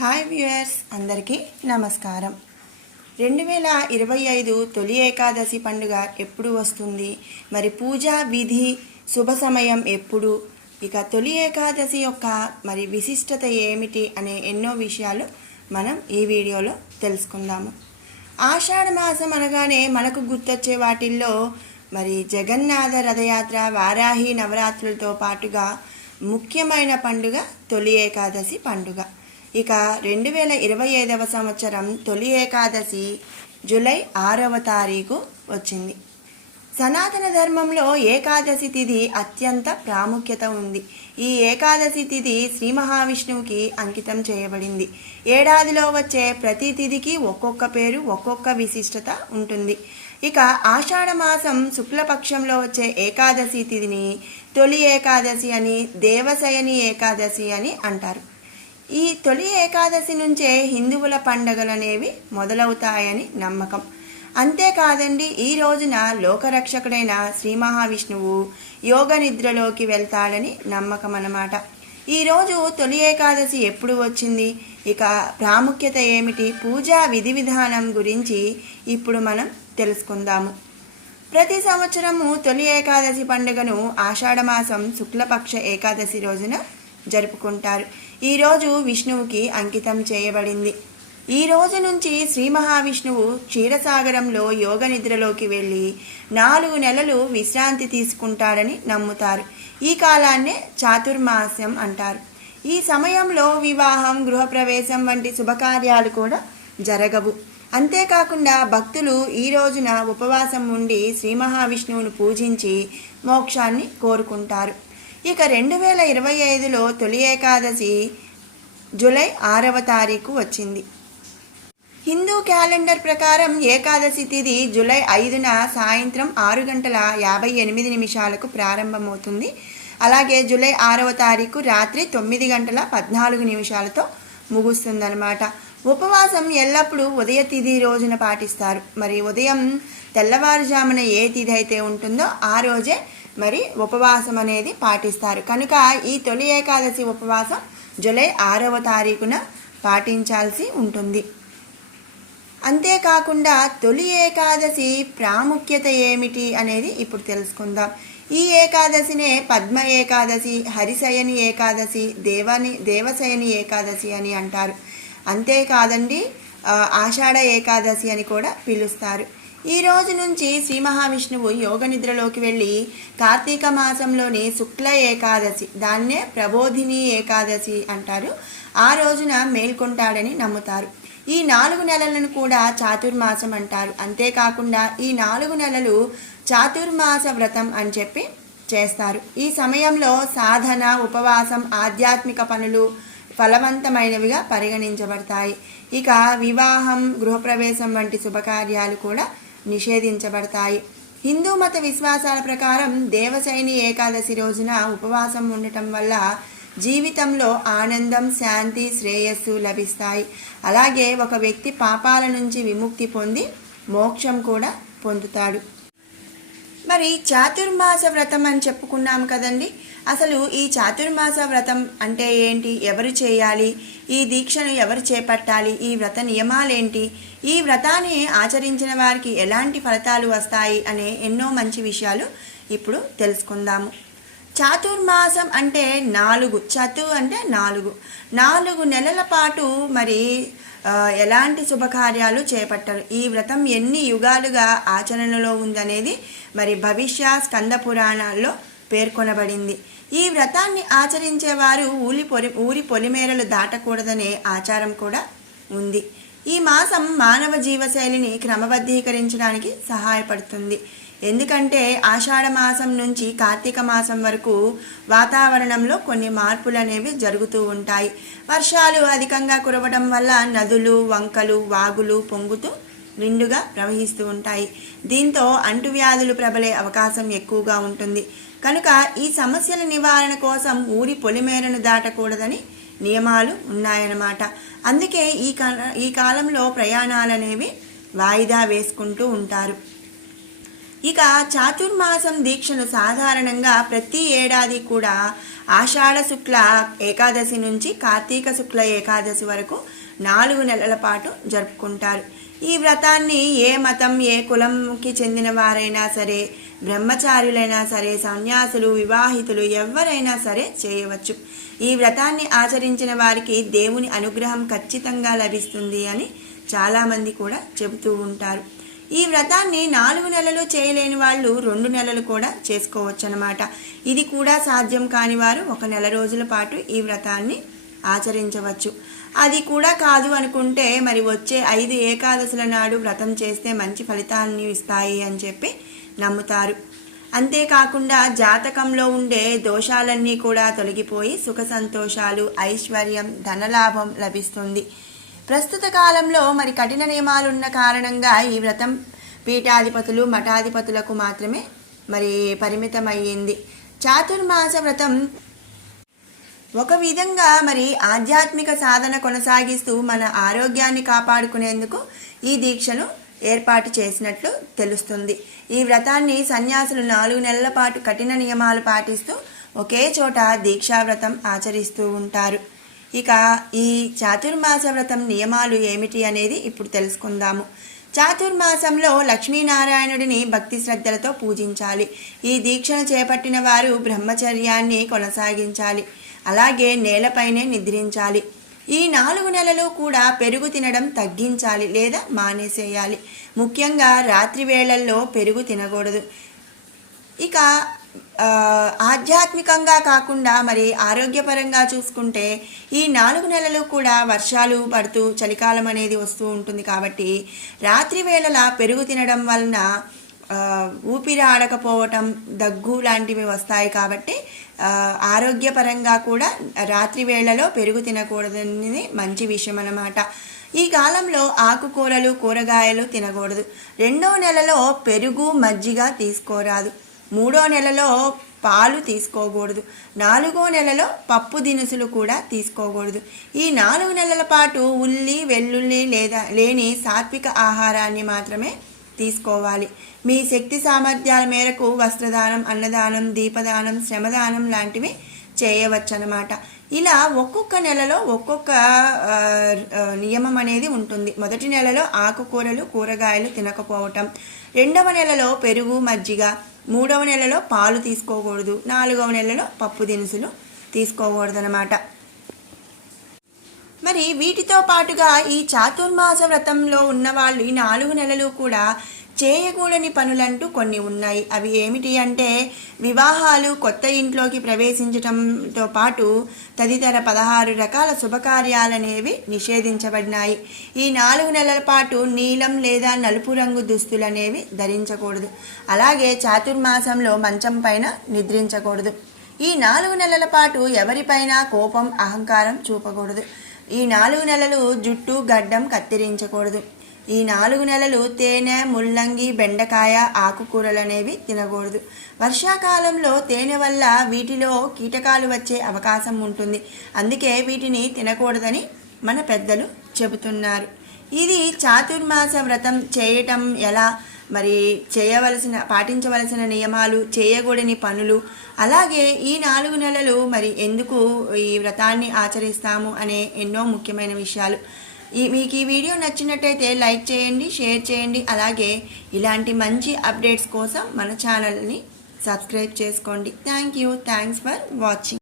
Hi viewers, అందరికీ నమస్కారం. 2025 తొలి ఏకాదశి పండుగ ఎప్పుడు వస్తుంది, మరి పూజా విధి శుభ సమయం ఎప్పుడు, ఇక తొలి ఏకాదశి యొక్క మరి విశిష్టత ఏమిటి అనే ఎన్నో విషయాలు మనం ఈ వీడియోలో తెలుసుకుందాము. ఆషాఢ మాసం అనగానే మనకు గుర్తొచ్చే వాటిల్లో మరి జగన్నాథ రథయాత్ర, వారాహి నవరాత్రులతో పాటుగా ముఖ్యమైన పండుగ తొలి ఏకాదశి పండుగ. ఇక 2025 సంవత్సరం తొలి ఏకాదశి జూలై 6వ తారీఖు వచ్చింది. సనాతన ధర్మంలో ఏకాదశి తిథి అత్యంత ప్రాముఖ్యత ఉంది. ఈ ఏకాదశి తిథి శ్రీ మహావిష్ణువుకి అంకితం చేయబడింది. ఏడాదిలో వచ్చే ప్రతి తిథికి ఒక్కొక్క పేరు, ఒక్కొక్క విశిష్టత ఉంటుంది. ఇక ఆషాఢ మాసం శుక్లపక్షంలో వచ్చే ఏకాదశి తిథిని తొలి ఏకాదశి అని, దేవశయని ఏకాదశి అని అంటారు. ఈ తొలి ఏకాదశి నుంచే హిందువుల పండుగలు అనేవి మొదలవుతాయని నమ్మకం. అంతేకాదండి, ఈ రోజున లోకరక్షకుడైన శ్రీ మహావిష్ణువు యోగ నిద్రలోకి వెళ్తాడని నమ్మకం అన్నమాట. ఈరోజు తొలి ఏకాదశి ఎప్పుడు వచ్చింది, ఇక ప్రాముఖ్యత ఏమిటి, పూజా విధి విధానం గురించి ఇప్పుడు మనం తెలుసుకుందాము. ప్రతి సంవత్సరము తొలి ఏకాదశి పండుగను ఆషాఢమాసం శుక్లపక్ష ఏకాదశి రోజున జరుపుకుంటారు. ఈరోజు విష్ణువుకి అంకితం చేయబడింది. ఈ రోజు నుంచి శ్రీ మహావిష్ణువు క్షీరసాగరంలో యోగ నిద్రలోకి వెళ్ళి 4 నెలలు విశ్రాంతి తీసుకుంటాడని నమ్ముతారు. ఈ కాలాన్నే చాతుర్మాస్యం అంటారు. ఈ సమయంలో వివాహం, గృహప్రవేశం వంటి శుభకార్యాలు కూడా జరగవు. అంతేకాకుండా భక్తులు ఈ రోజున ఉపవాసం ఉండి శ్రీ మహావిష్ణువును పూజించి మోక్షాన్ని కోరుకుంటారు. ఇక 2025లో తొలి ఏకాదశి జూలై 6వ తారీఖు వచ్చింది. హిందూ క్యాలెండర్ ప్రకారం ఏకాదశి తిథి జూలై 5న సాయంత్రం 6:58 ప్రారంభమవుతుంది. అలాగే జూలై 6వ తారీఖు రాత్రి 9:14 ముగుస్తుందన్నమాట. ఉపవాసం ఎల్లప్పుడూ ఉదయ తిథి రోజున పాటిస్తారు. మరి ఉదయం తెల్లవారుజామున ఏ తిథి అయితే ఉంటుందో ఆ రోజే మరి ఉపవాసం అనేది పాటిస్తారు. కనుక ఈ తొలి ఏకాదశి ఉపవాసం జూలై 6వ తారీఖున పాటించాల్సి ఉంటుంది. అంతేకాకుండా తొలి ఏకాదశి ప్రాముఖ్యత ఏమిటి అనేది ఇప్పుడు తెలుసుకుందాం. ఈ ఏకాదశినే పద్మ ఏకాదశి, హరిశయని ఏకాదశి, దేవశయని ఏకాదశి అని అంటారు. అంతేకాదండి, ఆషాఢ ఏకాదశి అని కూడా పిలుస్తారు. ఈ రోజు నుంచి శ్రీ మహావిష్ణువు యోగ నిద్రలోకి వెళ్ళి కార్తీక మాసంలోని శుక్ల ఏకాదశి, దాన్నే ప్రబోధిని ఏకాదశి అంటారు, ఆ రోజున మేల్కొంటాడని నమ్ముతారు. ఈ 4 నెలలను కూడా చాతుర్మాసం అంటారు. అంతేకాకుండా ఈ 4 నెలలు చాతుర్మాస వ్రతం అని చెప్పి చేస్తారు. ఈ సమయంలో సాధన, ఉపవాసం, ఆధ్యాత్మిక పనులు ఫలవంతమైనవిగా పరిగణించబడతాయి. ఇక వివాహం, గృహప్రవేశం వంటి శుభకార్యాలు కూడా నిషేధించబడతాయి. హిందూ మత విశ్వాసాల ప్రకారం దేవశయని ఏకాదశి రోజున ఉపవాసం ఉండటం వల్ల జీవితంలో ఆనందం, శాంతి, శ్రేయస్సు లభిస్తాయి. అలాగే ఒక వ్యక్తి పాపాల నుంచి విముక్తి పొంది మోక్షం కూడా పొందుతాడు. మరి చాతుర్మాస వ్రతం అని చెప్పుకున్నాం కదండి. అసలు ఈ చాతుర్మాస వ్రతం అంటే ఏంటి, ఎవరు చేయాలి, ఈ దీక్షను ఎవరు చేపట్టాలి, ఈ వ్రత నియమాలేంటి, ఈ వ్రతాన్ని ఆచరించిన వారికి ఎలాంటి ఫలితాలు వస్తాయి అనే ఎన్నో మంచి విషయాలు ఇప్పుడు తెలుసుకుందాము. చాతుర్మాసం అంటే 4, చతు అంటే 4 నెలల పాటు మరి ఎలాంటి శుభకార్యాలు చేపట్టరు. ఈ వ్రతం ఎన్ని యుగాలుగా ఆచరణలో ఉందనేది మరి భవిష్య స్కంద పురాణాల్లో పేర్కొనబడింది. ఈ వ్రతాన్ని ఆచరించేవారు ఊరి పొలిమేరలు దాటకూడదనే ఆచారం కూడా ఉంది. ఈ మాసం మానవ జీవశైలిని క్రమబద్ధీకరించడానికి సహాయపడుతుంది. ఎందుకంటే ఆషాఢ మాసం నుంచి కార్తీక మాసం వరకు వాతావరణంలో కొన్ని మార్పులు అనేవి జరుగుతూ ఉంటాయి. వర్షాలు అధికంగా కురవడం వల్ల నదులు, వంకలు, వాగులు పొంగుతూ నిండుగా ప్రవహిస్తూ ఉంటాయి. దీంతో అంటువ్యాధులు ప్రబలే అవకాశం ఎక్కువగా ఉంటుంది. కనుక ఈ సమస్యల నివారణ కోసం ఊరి పొలిమేరను దాటకూడదని నియమాలు ఉన్నాయన్నమాట. అందుకే ఈ కాలంలో ప్రయాణాలు అనేవి వాయిదా వేసుకుంటూ ఉంటారు. ఇక చాతుర్మాసం దీక్షను సాధారణంగా ప్రతి ఏడాది కూడా ఆషాఢ శుక్ల ఏకాదశి నుంచి కార్తీక శుక్ల ఏకాదశి వరకు 4 నెలల పాటు జరుపుకుంటారు. ఈ వ్రతాన్ని ఏ మతం ఏ కులంకి చెందిన వారైనా సరే, బ్రహ్మచారులైనా సరే, సన్యాసులు, వివాహితులు ఎవరైనా సరే చేయవచ్చు. ఈ వ్రతాన్ని ఆచరించిన వారికి దేవుని అనుగ్రహం ఖచ్చితంగా లభిస్తుంది అని చాలామంది కూడా చెబుతూ ఉంటారు. ఈ వ్రతాన్ని 4 నెలలు చేయలేని వాళ్ళు 2 నెలలు కూడా చేసుకోవచ్చు అన్నమాట. ఇది కూడా సాధ్యం కాని వారు 1 నెల రోజుల పాటు ఈ వ్రతాన్ని ఆచరించవచ్చు. అది కూడా కాదు అనుకుంటే మరి వచ్చే 5 ఏకాదశుల నాడు వ్రతం చేస్తే మంచి ఫలితాన్ని ఇస్తాయి అని చెప్పి నమ్ముతారు. అంతేకాకుండా జాతకంలో ఉండే దోషాలన్నీ కూడా తొలగిపోయి సుఖ సంతోషాలు, ఐశ్వర్యం, ధనలాభం లభిస్తుంది. ప్రస్తుత కాలంలో మరి కఠిన నియమాలున్న కారణంగా ఈ వ్రతం పీఠాధిపతులు, మఠాధిపతులకు మాత్రమే మరి పరిమితమయ్యింది. చాతుర్మాస వ్రతం ఒక విధంగా మరి ఆధ్యాత్మిక సాధన కొనసాగిస్తూ మన ఆరోగ్యాన్ని కాపాడుకునేందుకు ఈ దీక్షను ఏర్పాటు చేసినట్లు తెలుస్తుంది. ఈ వ్రతాన్ని సన్యాసులు 4 నెలల పాటు కఠిన నియమాలు పాటిస్తూ ఒకే చోట దీక్షా వ్రతం ఆచరిస్తూ ఉంటారు. ఇక ఈ చాతుర్మాస వ్రతం నియమాలు ఏమిటి అనేది ఇప్పుడు తెలుసుకుందాము. చాతుర్మాసంలో లక్ష్మీనారాయణుడిని భక్తి శ్రద్ధలతో పూజించాలి. ఈ దీక్షను చేపట్టిన వారు బ్రహ్మచర్యాన్ని కొనసాగించాలి. అలాగే నేలపైనే నిద్రించాలి. ఈ 4 నెలలు కూడా పెరుగు తినడం తగ్గించాలి లేదా మానేసేయాలి. ముఖ్యంగా రాత్రి వేళల్లో పెరుగు తినకూడదు. ఇక ఆధ్యాత్మికంగా కాకుండా మరి ఆరోగ్యపరంగా చూసుకుంటే ఈ 4 నెలలు కూడా వర్షాలు పడుతూ చలికాలం అనేది వస్తూ ఉంటుంది కాబట్టి రాత్రి వేళలా పెరుగు తినడం వలన ఊపిరి ఆడకపోవటం, దగ్గు లాంటివి వస్తాయి. కాబట్టి ఆరోగ్యపరంగా కూడా రాత్రి వేళలో పెరుగు తినకూడదనేది మంచి విషయం అన్నమాట. ఈ కాలంలో ఆకుకూరలు, కూరగాయలు తినకూడదు. 2వ నెలలో పెరుగు, మజ్జిగ తీసుకోరాదు. 3వ నెలలో పాలు తీసుకోకూడదు. 4వ నెలలో పప్పు దినుసులు కూడా తీసుకోకూడదు. ఈ 4 నెలల పాటు ఉల్లి, వెల్లుల్లి లేదా లేని సాత్విక ఆహారాన్ని మాత్రమే తీసుకోవాలి. మీ శక్తి సామర్థ్యాల మేరకు వస్త్రదానం, అన్నదానం, దీపదానం, శ్రమదానం లాంటివి చేయవచ్చనమాట. ఇలా ఒక్కొక్క నెలలో ఒక్కొక్క నియమం అనేది ఉంటుంది. 1వ నెలలో ఆకుకూరలు, కూరగాయలు తినకపోవటం, 2వ నెలలో పెరుగు, మజ్జిగ, 3వ నెలలో పాలు తీసుకోకూడదు, 4వ నెలలో పప్పు దినుసులు తీసుకోకూడదనమాట. మరి వీటితో పాటుగా ఈ చాతుర్మాస వ్రతంలో ఉన్న వాళ్ళు ఈ 4 నెలలు కూడా చేయకూడని పనులంటూ కొన్ని ఉన్నాయి. అవి ఏమిటి అంటే వివాహాలు, కొత్త ఇంట్లోకి ప్రవేశించడంతో పాటు తదితర 16 రకాల శుభకార్యాలనేవి నిషేధించబడినాయి. ఈ 4 నెలల పాటు నీలం లేదా నలుపు రంగు దుస్తులనేవి ధరించకూడదు. అలాగే చాతుర్మాసంలో మంచం పైన నిద్రించకూడదు. ఈ 4 నెలల పాటు ఎవరిపైన కోపం, అహంకారం చూపకూడదు. ఈ 4 నెలలు జుట్టు, గడ్డం కత్తిరించకూడదు. ఈ 4 నెలలు తేనె, ముల్లంగి, బెండకాయ, ఆకుకూరలు అనేవి తినకూడదు. వర్షాకాలంలో తేనె వల్ల వీటిలో కీటకాలు వచ్చే అవకాశం ఉంటుంది. అందుకే వీటిని తినకూడదని మన పెద్దలు చెబుతున్నారు. ఇది చాతుర్మాస వ్రతం చేయటం ఎలా, మరి పాటించవలసిన నియమాలు, చేయకూడని పనులు, అలాగే ఈ 4 నెలలు మరి ఎందుకు ఈ వ్రతాన్ని ఆచరిస్తాము అనే ఎన్నో ముఖ్యమైన విషయాలు. మీకు ఈ వీడియో నచ్చినట్టయితే లైక్ చేయండి, షేర్ చేయండి. అలాగే ఇలాంటి మంచి అప్డేట్స్ కోసం మన ఛానల్ని సబ్స్క్రైబ్ చేసుకోండి. Thanks for watching.